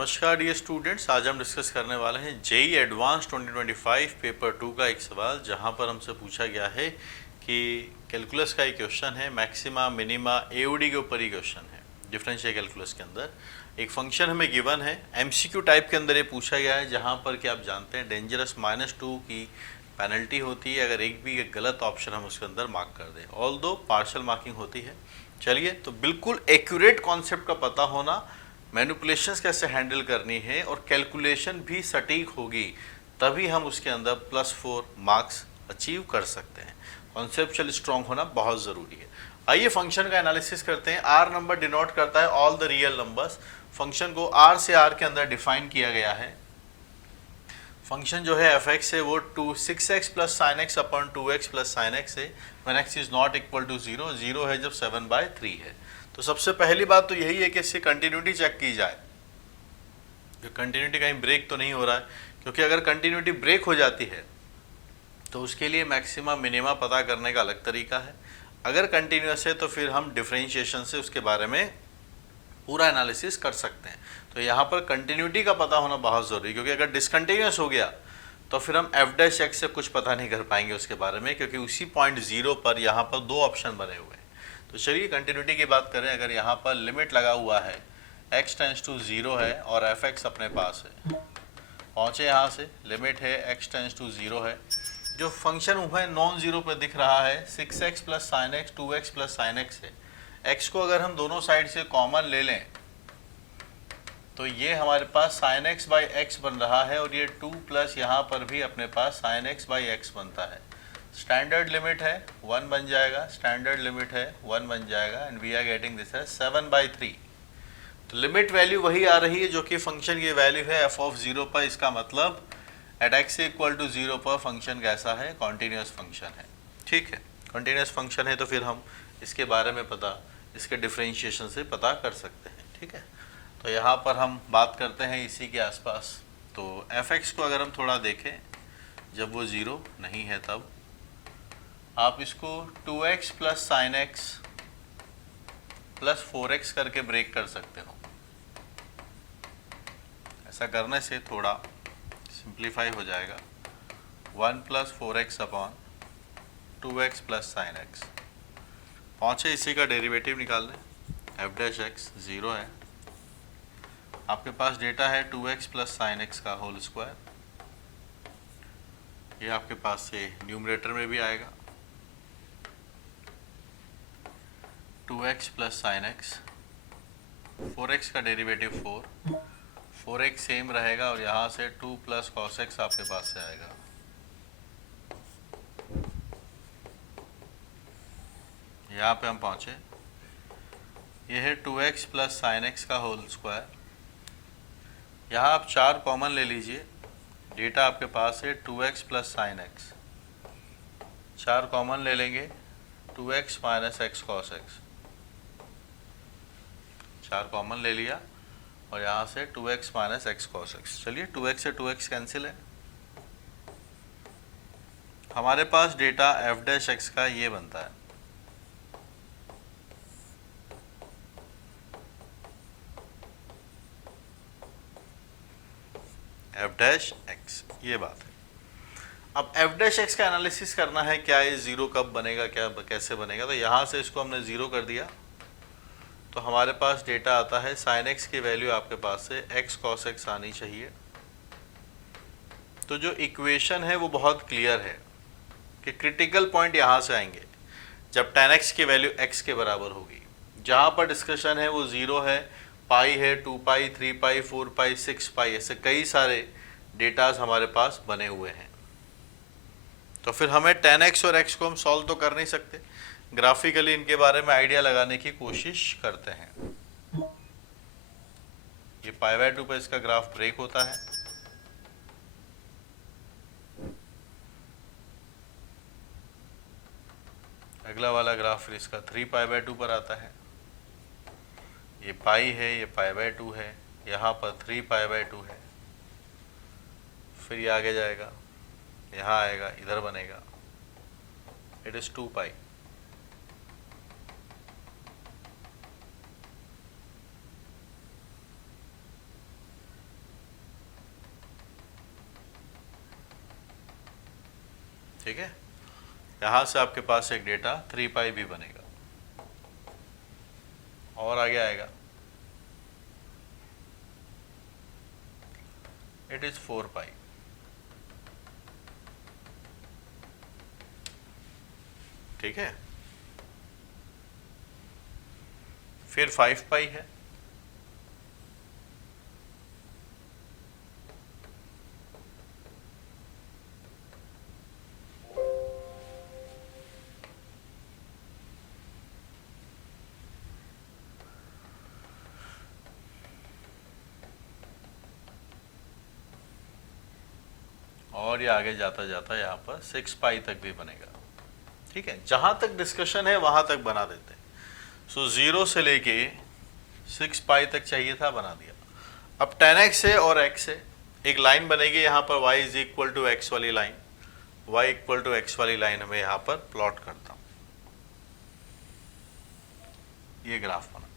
नमस्कार dear students, आज हम डिस्कस करने वाले हैं जेई एडवांस 2025 पेपर 2 का एक सवाल जहां पर हमसे पूछा गया है कि कैलकुलस का एक क्वेश्चन है, मैक्सिमा मिनिमा एओडी के ऊपर ही क्वेश्चन है। डिफरेंशियल कैलकुलस के अंदर एक फंक्शन हमें गिवन है, एमसीक्यू टाइप के अंदर ये पूछा गया है जहां पर कि आप जानते हैं डेंजरस -2 की पेनल्टी होती है अगर एक भी एक गलत ऑप्शन हम उसके अंदर मार्क कर दें, ऑल दो पार्शल मार्किंग होती है। चलिए, तो बिल्कुल एक्यूरेट कॉन्सेप्ट का पता होना, मैनिपुलेशंस कैसे हैंडल करनी है और कैलकुलेशन भी सटीक होगी, तभी हम उसके अंदर +4 मार्क्स अचीव कर सकते हैं। कॉन्सेप्चुअल स्ट्रॉन्ग होना बहुत ज़रूरी है। आइए फंक्शन का एनालिसिस करते हैं। आर नंबर डिनोट करता है all the real numbers. Function को आर से आर के अंदर डिफाइन किया गया है। फंक्शन जो है एफ एक्स है वो 6x plus sine x upon 2x plus sine x है when x is not equal to 0। 0 है जब 7/3 है। तो सबसे पहली बात तो यही है कि इससे कंटिन्यूटी चेक की जाए कि कंटिन्यूटी कहीं ब्रेक तो नहीं हो रहा है, क्योंकि अगर कंटिन्यूटी ब्रेक हो जाती है तो उसके लिए मैक्सिमा मिनिमा पता करने का अलग तरीका है। अगर कंटिन्यूस है तो फिर हम डिफरेंशिएशन से उसके बारे में पूरा एनालिसिस कर सकते हैं। तो यहाँ पर कंटिन्यूटी का पता होना बहुत ज़रूरी है, क्योंकि अगर डिसकंटिन्यूस हो गया तो फिर हम f' से कुछ पता नहीं कर पाएंगे उसके बारे में, क्योंकि उसी पॉइंट 0 पर यहाँ पर दो ऑप्शन बने हुए हैं। तो चलिए कंटिन्यूटी की बात करें। अगर यहाँ पर लिमिट लगा हुआ है, x टेंस टू 0 है और fx अपने पास है, पहुँचे यहाँ से, लिमिट है x टेंस टू 0 है, जो फंक्शन हुआ है नॉन जीरो पर दिख रहा है 6x plus sine x 2x plus sine x है। x को अगर हम दोनों साइड से कॉमन ले लें तो ये हमारे पास साइन एक्स बाई एक्स बन रहा है, और ये 2 प्लस यहाँ पर भी अपने पास साइन एक्स बाई एक्स बनता है। स्टैंडर्ड लिमिट है 1 बन जाएगा, स्टैंडर्ड लिमिट है 1 बन जाएगा, and we are getting this है 7/3। तो लिमिट वैल्यू वही आ रही है जो कि फंक्शन की वैल्यू है f ऑफ 0 पर। इसका मतलब एट x इक्वल टू 0 पर फंक्शन कैसा है, कॉन्टिन्यूस फंक्शन है। ठीक है, कॉन्टिन्यूस फंक्शन है तो फिर हम इसके बारे में पता, इसके डिफरेंशिएशन से पता कर सकते हैं। ठीक है, तो यहाँ पर हम बात करते हैं इसी के आसपास। तो fx को अगर हम थोड़ा देखें, जब वो 0 नहीं है तब आप इसको 2x plus sine x plus 4x करके ब्रेक कर सकते हो। ऐसा करने से थोड़ा सिंप्लीफाई हो जाएगा। 1 plus 4x upon 2x plus sine x, पहुँचे इसी का डेरिवेटिव निकाल लें। f' 0 है, आपके पास डेटा है 2x प्लस साइन एक्स का होल स्क्वायर, ये आपके पास से न्यूमरेटर में भी आएगा 2x plus sine x, 4x का डेरिवेटिव 4x सेम रहेगा, और यहाँ से 2 प्लस कॉस एक्स आपके पास से आएगा। यहाँ पे हम पहुँचे, ये है 2x प्लस साइन एक्स का होल स्क्वायर। यहाँ आप 4 कॉमन ले लीजिए, डेटा आपके पास है 2x plus sine x, 4 common ले लेंगे 2x minus x cos x, 4 common ले लिया और यहाँ से 2x minus x cos x. चलिए 2x से 2x कैंसिल है, हमारे पास डेटा f' का ये बनता है f', ये बात है। अब f' का एनालिसिस करना है, क्या ये 0 कब बनेगा, क्या कैसे बनेगा। तो यहाँ से इसको हमने 0 कर दिया तो हमारे पास डेटा आता है साइन एक्स की वैल्यू आपके पास से एक्स कॉस एक्स आनी चाहिए। तो जो इक्वेशन है वो बहुत क्लियर है कि क्रिटिकल पॉइंट यहाँ से आएंगे जब tan x की वैल्यू x के बराबर होगी। जहाँ पर डिस्कशन है वो 0 है, पाई है, 2 पाई, 3 पाई, 4 पाई, 6 पाई, ऐसे कई सारे डेटाज हमारे पास बने हुए हैं। तो फिर हमें tan x और x को हम सॉल्व तो कर नहीं सकते, ग्राफिकली इनके बारे में आइडिया लगाने की कोशिश करते हैं। ये π/2 पर इसका ग्राफ ब्रेक होता है, अगला वाला ग्राफ फिर इसका 3π/2 पर आता है। ये पाई है, ये π/2 है, यहाँ पर 3π/2 है, फिर ये आगे जाएगा, यहाँ आएगा, इधर बनेगा, इट इज 2 पाई। ठीक है, यहाँ से आपके पास एक डेटा 3 पाई भी बनेगा और आगे आएगा इट इज 4 पाई। ठीक है, फिर 5 पाई है, और ये आगे जाता जाता यहाँ पर 6 पाई तक भी बनेगा। ठीक है, जहां तक डिस्कशन है वहां तक बना देते हैं। सो 0 से लेके 6 पाई तक चाहिए था, बना दिया। अब tan x है और x है, एक लाइन बनेगी यहाँ पर y is equal to x वाली line, y equal to x वाली लाइन में यहाँ पर प्लॉट करता हूँ, ये ग्राफ बना।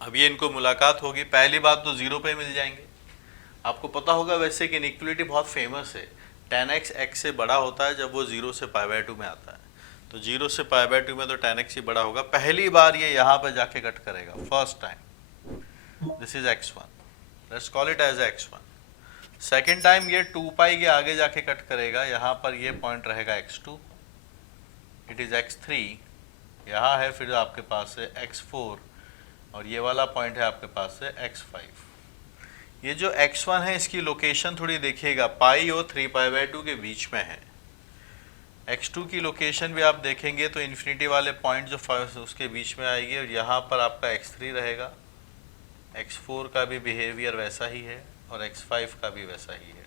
अब ये इनको मुलाकात होगी, पहली बात तो 0 पे मिल जाएंगे। आपको पता होगा वैसे कि इनइक्वलिटी बहुत फेमस है, tan x x से बड़ा होता है जब वो 0 से π/2 में आता है। तो 0 से π/2 में तो tan x ही बड़ा होगा। पहली बार ये यहाँ पर जाके कट करेगा, first time. This is x1, let's call it as x1। Second time ये 2 पाई के आगे जाके कट करेगा, यहाँ पर ये पॉइंट रहेगा x2, इट इज x3, यहाँ है फिर आपके पास है x4 और ये वाला पॉइंट है आपके पास है x5। ये जो x1 है इसकी लोकेशन थोड़ी देखिएगा, पाई और 3π/2 के बीच में है। x2 की लोकेशन भी आप देखेंगे तो इन्फिनिटी वाले पॉइंट जो उसके बीच में आएगी और यहाँ पर आपका x3 रहेगा, x4 का भी बिहेवियर वैसा ही है और x5 का भी वैसा ही है।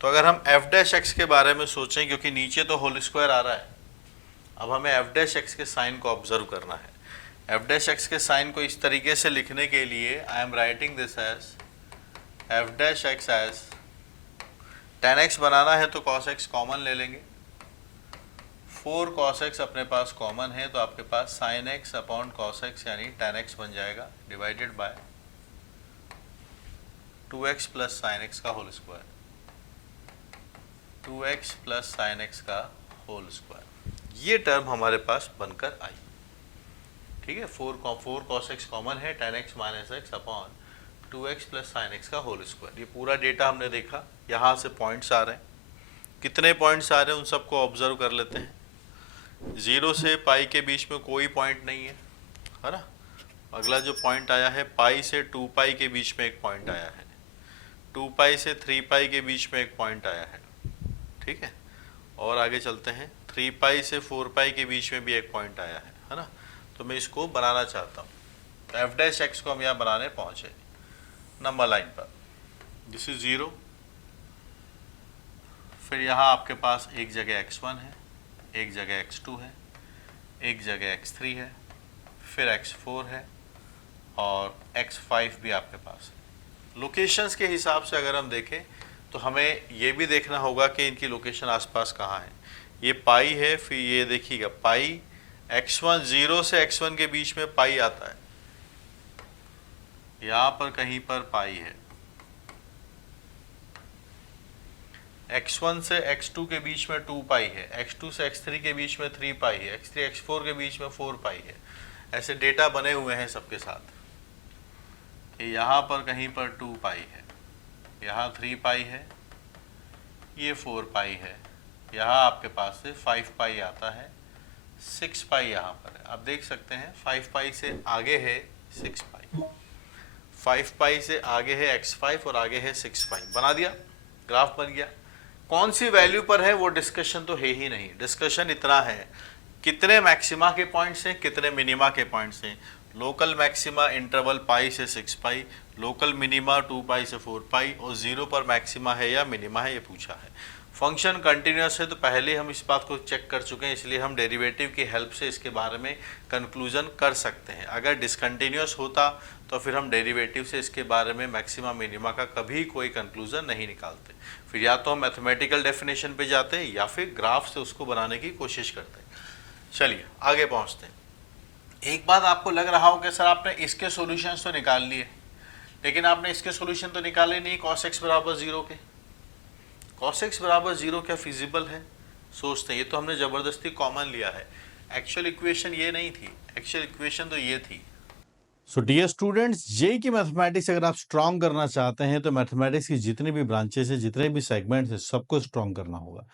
तो अगर हम f' के बारे में सोचें, क्योंकि नीचे तो होल स्क्वायर आ रहा है, अब हमें f' के साइन को ऑब्जर्व करना है। f' के साइन को इस तरीके से लिखने के लिए I am writing this as f' as tan x बनाना है तो cos x कॉमन ले लेंगे, 4 cos x अपने पास कॉमन है तो आपके पास sin x upon cos x यानी tan x बन जाएगा, divided by 2x plus sin x का whole square, 2x plus sin x का होल स्क्वायर। ये टर्म हमारे पास बनकर आई। ठीक है, 4 cos x कॉमन है, tan x minus x upon 2x plus sin x का होल स्क्वायर। ये पूरा डेटा हमने देखा, यहाँ से पॉइंट्स आ रहे हैं, कितने पॉइंट्स आ रहे हैं उन सबको ऑब्जर्व कर लेते हैं। 0 से पाई के बीच में कोई पॉइंट नहीं है ना। अगला जो पॉइंट आया है, पाई से 2 पाई के बीच में एक पॉइंट आया है, 2 पाई से 3 पाई के बीच में एक पॉइंट आया है। ठीक है, और आगे चलते हैं, 3 पाई से 4 पाई के बीच में भी एक पॉइंट आया है ना। तो मैं इसको बनाना चाहता हूँ, तो f' को हम यहाँ बनाने पहुँचे नंबर लाइन पर। दिस इज 0, फिर यहाँ आपके पास एक जगह x1 है, एक जगह x2 है, एक जगह x3 है, फिर x4 है और x5 भी आपके पास है। लोकेशंस के हिसाब से अगर हम देखें तो हमें ये भी देखना होगा कि इनकी लोकेशन आसपास कहाँ है। ये पाई है, फिर ये देखिएगा पाई x1, 0 से x1 के बीच में पाई आता है, यहाँ पर कहीं पर पाई है। x1 से x2 के बीच में 2 पाई है, x2 से x3 के बीच में 3 पाई है, x3 x4 के बीच में 4 पाई है। ऐसे डेटा बने हुए हैं सबके साथ कि यहाँ पर कहीं पर 2 पाई है, यहाँ 3 पाई है, ये 4 पाई है, यहाँ आपके पास से 5 पाई आता है, 6 पाई यहाँ पर है। आप देख सकते हैं 5 पाई से आगे है 6 पाई, 5 पाई से आगे है x5 और आगे है 6 पाई। बना दिया, ग्राफ बन गया। कौन सी वैल्यू पर है वो डिस्कशन तो है ही नहीं, डिस्कशन इतना है कितने मैक्सिमा के पॉइंट्स हैं, कितने मिनिमा के पॉइंट्स हैं। लोकल मैक्सिमा इंटरवल पाई से 6 पाई, लोकल मिनिमा 2 पाई से 4 पाई और 0 पर मैक्सिमा है या मिनिमा है ये पूछा है। फंक्शन कंटिन्यूस है तो पहले हम इस बात को चेक कर चुके हैं, इसलिए हम डेरिवेटिव की हेल्प से इसके बारे में कंक्लूजन कर सकते हैं। अगर डिसकंटिन्यूस होता तो फिर हम डेरिवेटिव से इसके बारे में मैक्सिमा मिनिमा का कभी कोई कंक्लूजन नहीं निकालते, फिर या तो हम मैथमेटिकल डेफिनेशन पे जाते या फिर ग्राफ से उसको बनाने की कोशिश करते। चलिए आगे पहुंचते हैं। एक बात आपको लग रहा हो कि सर आपने इसके सॉल्यूशंस तो निकाल लिए, लेकिन आपने इसके सॉल्यूशन तो निकाले नहीं cos x बराबर 0 के। cos x बराबर 0 क्या फिजिबल है? सोचते हैं, ये तो हमने ज़बरदस्ती कॉमन लिया है, एक्चुअल इक्वेशन ये नहीं थी, एक्चुअल इक्वेशन तो ये थी। सो डियर स्टूडेंट्स, जेई की मैथमेटिक्स अगर आप स्ट्रॉन्ग करना चाहते हैं तो मैथमेटिक्स की जितनी भी ब्रांचेस है, जितने भी सेगमेंट्स हैं, सबको स्ट्रॉन्ग करना होगा।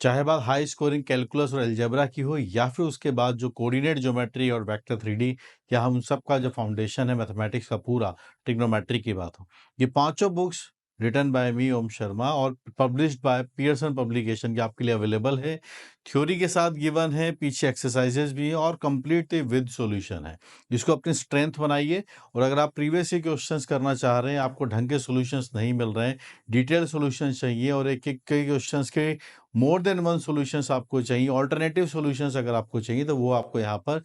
चाहे बात हाई स्कोरिंग कैलकुलस और अलजेब्रा की हो, या फिर उसके बाद जो कोऑर्डिनेट ज्योमेट्री और वेक्टर 3D, या हम सबका जो फाउंडेशन है मैथमेटिक्स का पूरा, ट्रिग्नोमेट्री की बात हो, ये पांचों बुक्स रिटन बाय मी ओम शर्मा और पब्लिश्ड बाय पियर्सन पब्लिकेशन के आपके लिए अवेलेबल है। थ्योरी के साथ गिवन है, पीछे एक्सरसाइजेस भी है और कंप्लीट विद सॉल्यूशन है। इसको अपनी स्ट्रेंथ बनाइए। और अगर आप प्रीवियस ईयर क्वेश्चंस करना चाह रहे हैं, आपको ढंग के सॉल्यूशंस नहीं मिल रहे हैं, डिटेल सॉल्यूशन चाहिए और एक एक कई क्वेश्चंस के मोर देन वन सॉल्यूशंस आपको चाहिए, ऑल्टरनेटिव सॉल्यूशंस अगर आपको चाहिए, तो वो आपको यहाँ पर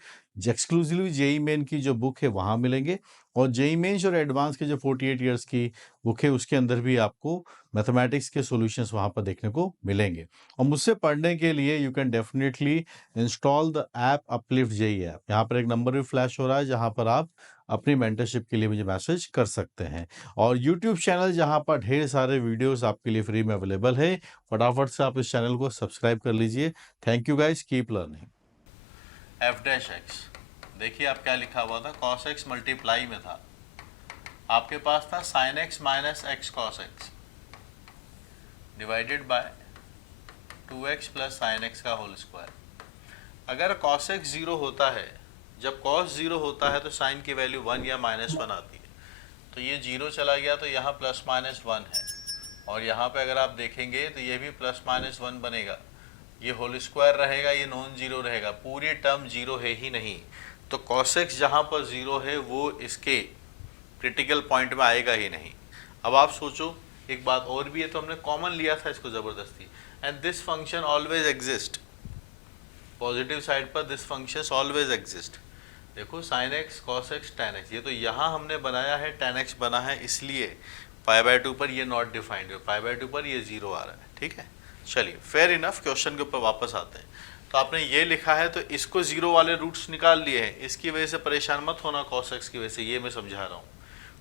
एक्सक्लूसिवली जेई मेन की जो बुक है वहाँ मिलेंगे। और जेई मेन्स और एडवांस के जो 48 ईयर्स की बुक है उसके अंदर भी आपको मैथमेटिक्स के सॉल्यूशंस वहाँ पर देखने को मिलेंगे। और मुझसे पढ़ने के लिए you can definitely install the app uplift JEE app. यहाँ पर एक नंबर भी फ्लैश हो रहा है जहाँ पर आप अपनी मेंटरशिप के लिए मुझे मैसेज कर सकते हैं। और यूट्यूब चैनल जहाँ पर ढेर सारे वीडियोस आपके लिए फ्री में अवेलेबल है, फटाफट से आप इस चैनल को सब्सक्राइब कर लीजिए। Thank you guys, keep learning. F dash x, देखिए आप क्या लिखा हुआ था, कॉस एक्स मल्टीप्लाई में था, आपके पास था sine x minus x cos x divided by 2x plus sine x का होल स्क्वायर। अगर कॉस एक्स 0 होता है, जब कॉस 0 होता है तो साइन की वैल्यू 1 या -1 आती है, तो ये 0 चला गया तो यहाँ प्लस माइनस 1 है, और यहाँ पे अगर आप देखेंगे तो ये भी प्लस माइनस 1 बनेगा, ये होल स्क्वायर रहेगा, ये नॉन जीरो रहेगा, पूरी टर्म जीरो है ही नहीं। तो कॉस एक्स जहाँ पर 0 है वो इसके क्रिटिकल पॉइंट में आएगा ही नहीं। अब आप सोचो, एक बात और भी है, तो हमने कॉमन लिया था इसको ज़बरदस्ती, and this function always exist, positive side पर दिस फंक्शंस ऑलवेज एग्जिस्ट। देखो sine x cos x ten x, ये तो यहाँ हमने बनाया है टेन एक्स बना है, इसलिए π/2 पर ये नॉट डिफाइंड है, π/2 पर ये 0 आ रहा है, ठीक है। चलिए फेयर इनफ, क्वेश्चन के ऊपर वापस आते हैं। तो आपने ये लिखा है तो इसको 0 वाले रूट्स निकाल लिए हैं, इसकी वजह से परेशान मत होना कॉस एक्स की वजह से, ये मैं समझा रहा हूँ।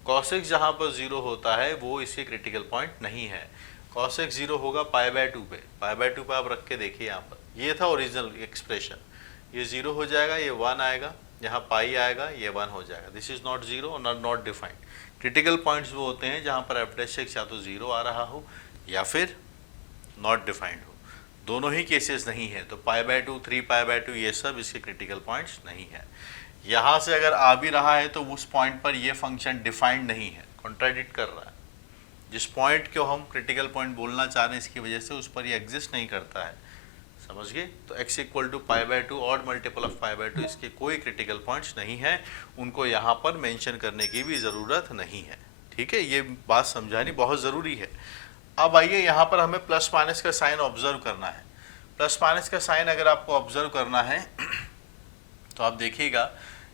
कॉस एक्स जहाँ पर 0 होता है वो इसके क्रिटिकल पॉइंट नहीं है। कॉस एक्स 0 होगा π/2 पे, π/2 पे आप रख के देखिए, यहाँ पर ये था ओरिजिनल एक्सप्रेशन, ये 0 हो जाएगा, ये 1 आएगा, यहाँ पाई आएगा, ये 1 हो जाएगा, दिस इज नॉट 0 और नॉट डिफाइंड। क्रिटिकल पॉइंट्स वो होते हैं जहाँ पर एफ डैश एक्स या तो 0 आ रहा हो या फिर नॉट डिफाइंड हो, दोनों ही केसेस नहीं है। तो π/2 3π/2 ये सब इसके क्रिटिकल पॉइंट्स नहीं है। यहाँ से अगर आ भी रहा है तो उस पॉइंट पर ये फंक्शन डिफाइंड नहीं है, कॉन्ट्राडिक्ट कर रहा है, जिस पॉइंट को हम क्रिटिकल पॉइंट बोलना चाह रहे हैं इसकी वजह से उस पर ये एग्जिस्ट नहीं करता है, समझ गए। तो x इक्वल टू π/2 और मल्टीपल ऑफ π/2 इसके कोई क्रिटिकल पॉइंट्स नहीं है, उनको यहाँ पर मेंशन करने की भी ज़रूरत नहीं है, ठीक है। ये बात समझानी बहुत ज़रूरी है। अब आइए यहाँ पर हमें प्लस माइनस का साइन ऑब्जर्व करना है। प्लस माइनस का साइन अगर आपको ऑब्जर्व करना है तो आप देखिएगा,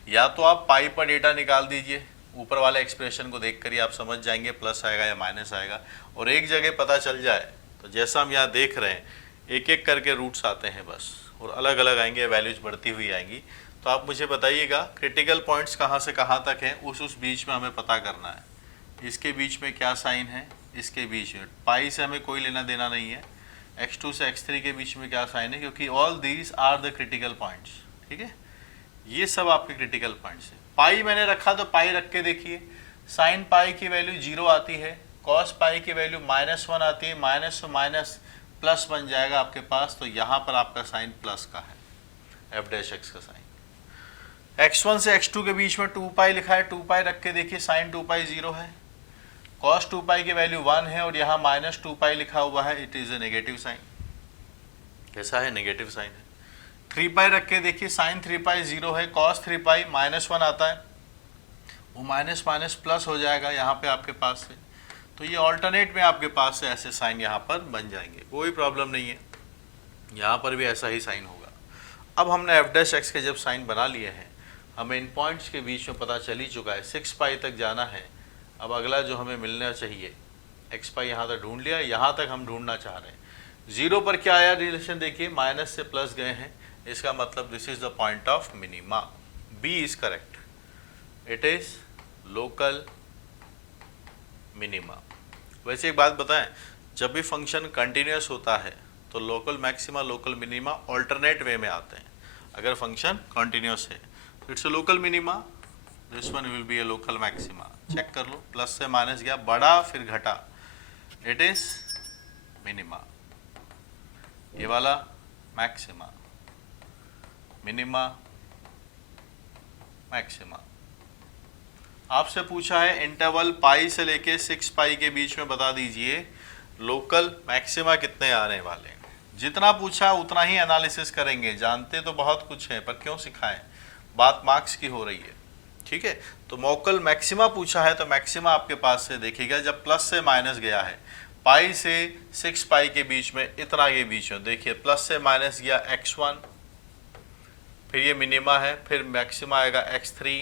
या तो आप पाई पर डेटा निकाल दीजिए, ऊपर वाले एक्सप्रेशन को देख कर ही आप समझ जाएंगे प्लस आएगा या माइनस आएगा, और एक जगह पता चल जाए तो जैसा हम यहाँ देख रहे हैं एक एक करके रूट्स आते हैं बस, और अलग अलग आएंगे, वैल्यूज बढ़ती हुई आएंगी। तो आप मुझे बताइएगा क्रिटिकल पॉइंट्स कहाँ से कहाँ तक हैं, उस बीच में हमें पता करना है। इसके बीच में क्या साइन है, इसके बीच में पाई से हमें कोई लेना देना नहीं है, x2 से x3 के बीच में क्या साइन है, क्योंकि all these are the critical points, ठीक है। ये सब आपके क्रिटिकल पॉइंट्स हैं। पाई मैंने रखा तो पाई रख के देखिए, साइन पाई की वैल्यू 0 आती है, कॉस पाई की वैल्यू -1 आती है, माइनस से माइनस प्लस बन जाएगा आपके पास, तो यहाँ पर आपका साइन प्लस का है, एफ डैश एक्स का साइन। x1 से x2 के बीच में 2 पाई लिखा है, 2 पाई रख के देखिए, साइन 2 पाई 0 है, कॉस 2 पाई की वैल्यू 1 है, और यहाँ -2 पाई लिखा हुआ है, it is a negative sine. कैसा है, नेगेटिव साइन है। 3 पाई रख के देखिए, साइन 3 पाई 0 है, कॉस 3 पाई -1 आता है, वो माइनस माइनस प्लस हो जाएगा यहाँ पे आपके पास से। तो ये ऑल्टरनेट में आपके पास से ऐसे साइन यहाँ पर बन जाएंगे, कोई प्रॉब्लम नहीं है, यहाँ पर भी ऐसा ही साइन होगा। अब हमने एफ डैश एक्स के जब साइन बना लिए हैं, हमें इन पॉइंट्स के बीच में पता चल ही चुका है, 6 पाई तक जाना है। अब अगला जो हमें मिलना चाहिए, एक्स पाई यहाँ तक ढूंढ लिया, यहाँ तक हम ढूंढना चाह रहे हैं। 0 पर क्या आया रिलेशन, देखिए माइनस से प्लस गए हैं, इसका मतलब this is the point of minima, B is correct, it is local minima. वैसे एक बात बताएं, जब भी फंक्शन कंटिन्यूस होता है तो local maxima local minima alternate way में आते हैं। अगर फंक्शन कंटिन्यूस है तो it's a local minima, this one will be a local maxima. Check कर लो, प्लस से माइनस गया, बढ़ा फिर घटा, इट इज मिनिमा। ये वाला मैक्सिमा, मिनिमा, मैक्सिमा। आपसे पूछा है इंटरवल पाई से लेके 6 पाई के बीच में बता दीजिए लोकल मैक्सिमा कितने आने वाले हैं। जितना पूछा उतना ही एनालिसिस करेंगे, जानते तो बहुत कुछ है पर क्यों सिखाएं, बात मार्क्स की हो रही है। ठीक है, तो लोकल मैक्सिमा पूछा है तो मैक्सिमा आपके पास से देखिएगा जब प्लस से माइनस गया है, पाई से 6 पाई के बीच में, इतना के बीच में देखिए प्लस से माइनस गया x1, फिर ये मिनिमा है, फिर मैक्सिमा आएगा x3,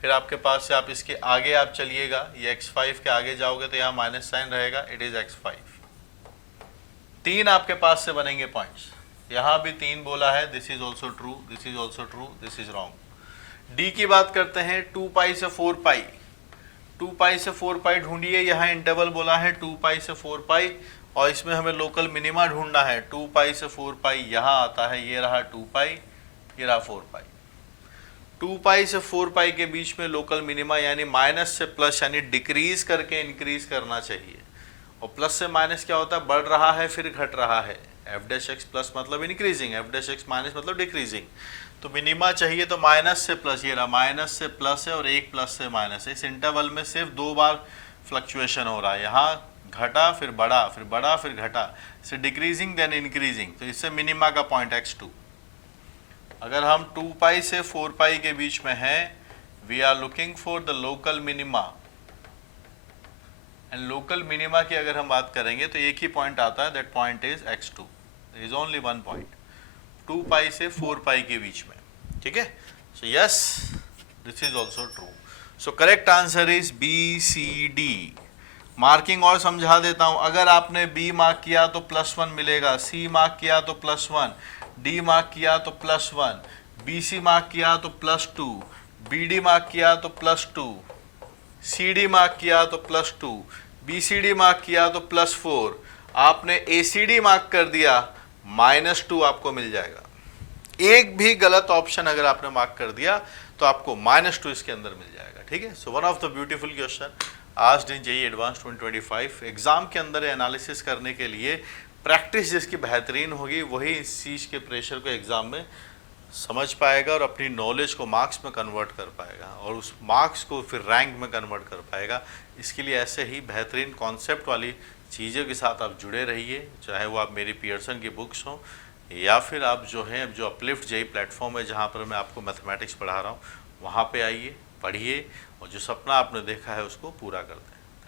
फिर आपके पास से आप इसके आगे आप चलिएगा, ये x5 के आगे जाओगे तो यहाँ माइनस साइन रहेगा, इट इज x5। 3 आपके पास से बनेंगे पॉइंट्स, यहाँ भी 3 बोला है, this is also true, this is also true, this is wrong. D की बात करते हैं, 2 पाई से 4 पाई, 2 पाई से 4 पाई ढूंढिए, यहाँ इंटरवल बोला है 2 पाई से 4 पाई, और इसमें हमें लोकल मिनिमा ढूंढना है। 2 पाई से 4 पाई यहाँ आता है, ये रहा 2 पाई, ये रहा 4 पाई। 2 पाई से 4 पाई के बीच में लोकल मिनिमा यानी माइनस से प्लस यानी डिक्रीज करके इंक्रीज करना चाहिए। और प्लस से माइनस क्या होता है, बढ़ रहा है फिर घट रहा है। एफ डैश एक्स प्लस मतलब increasing, F dash x minus मतलब डिक्रीजिंग। तो मिनिमा चाहिए तो माइनस से प्लस, ये रहा माइनस से प्लस है और एक प्लस से माइनस है। इस इंटरवल में सिर्फ 2 बार फ्लक्चुएशन हो रहा है, यहाँ घटा फिर बढ़ा, फिर बढ़ा फिर घटा, से डिक्रीजिंग देन इंक्रीजिंग। तो इससे मिनिमा का पॉइंट x2। अगर हम 2 पाई से 4 पाई के बीच में हैं, we are looking for the local minima, and local minima की अगर हम बात करेंगे तो एक ही पॉइंट आता है, that point is x2, there is only one point 2 pi से 4 पाई के बीच में। ठीक है, so yes this is also true. So correct answer is BCD। Marking और समझा देता हूं, अगर आपने B मार्क किया तो +1 मिलेगा, C मार्क किया तो +1, D मार्क किया तो +1, BC मार्क किया तो +2, BD मार्क किया तो +2, CD मार्क किया तो +2, BCD मार्क किया तो +4, आपने ACD मार्क कर दिया -2 आपको मिल जाएगा। एक भी गलत ऑप्शन अगर आपने मार्क कर दिया तो आपको -2 इसके अंदर मिल जाएगा। ठीक है, so one of the beautiful question आज इन JEE एडवांस 2025 एग्जाम के अंदर एनालिसिस करने के लिए प्रैक्टिस जिसकी बेहतरीन होगी वही इस चीज़ के प्रेशर को एग्जाम में समझ पाएगा और अपनी नॉलेज को मार्क्स में कन्वर्ट कर पाएगा और उस मार्क्स को फिर रैंक में कन्वर्ट कर पाएगा। इसके लिए ऐसे ही बेहतरीन कॉन्सेप्ट वाली चीज़ों के साथ आप जुड़े रहिए, चाहे वो आप मेरी पियर्सन की बुक्स हों या फिर आप जो हैं जो अपलिफ्ट JEE प्लेटफॉर्म है जहाँ पर मैं आपको मैथमेटिक्स पढ़ा रहा हूँ, वहाँ पे आइए, पढ़िए और जो सपना आपने देखा है उसको पूरा करते हैं।